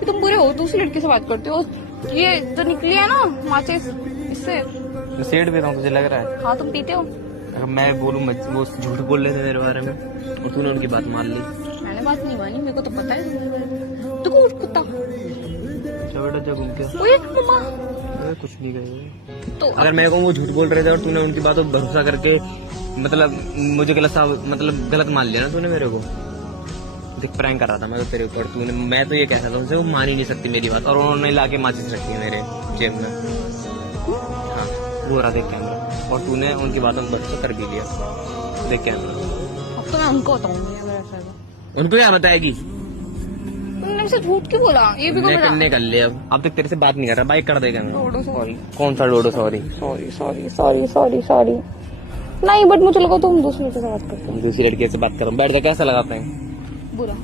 कि तुम बुरे हो, दूसरी लड़की से बात करते हो। ये जो निकली है ना माचिस, इससे मैं सेठ पीता हूँ, तुझे लग रहा है? हाँ तुम पीते हो। अगर मैं बोलूँ वो झूठ बोल रहे थे मेरे बारे में और तूने उनकी बात मान ली। मैंने बात नहीं मानी, मेरे को तो पता है। तू कौन कुत्ता? चल बेटा जा घूम के। ओए मम्मा। अरे कुछ नहीं कहे तो अगर मैं कहूँ वो झूठ बोल रहे थे और तूने उनकी बातों पर भरोसा करके मतलब मुझे गलत मान लिया ना तूने मेरे को। देख प्रैंक कर रहा था मैं तो तेरे ऊपर, तूने मैं तो ये कह रहा था उनसे, वो मान ही नहीं सकती मेरी बात और उन्होंने लाके माचिस रखी है मेरे जेब में। हाँ वो रहा देख कैमरा, और तूने उनकी बातों पर भरोसा कर भी लिया। देख कैमरा। अब तो मैं उनको बताऊंगी अगर ऐसा है तो। उनको क्या बताएगी? तुमने मुझसे झूठ क्यों बोला? ये भी करने कर लिया। अब तक तेरे से बात नहीं कर रहा, बाइक कर देगा। डोडो सॉरी। कौन सा डोडो sorry? Sorry sorry sorry sorry sorry. नहीं बट मुझे लगा तुम दूसरी लड़की से बात करते हो। दूसरी लड़की से बात कर रहा हूँ, बैठ जा। कैसा लगा? बुरा।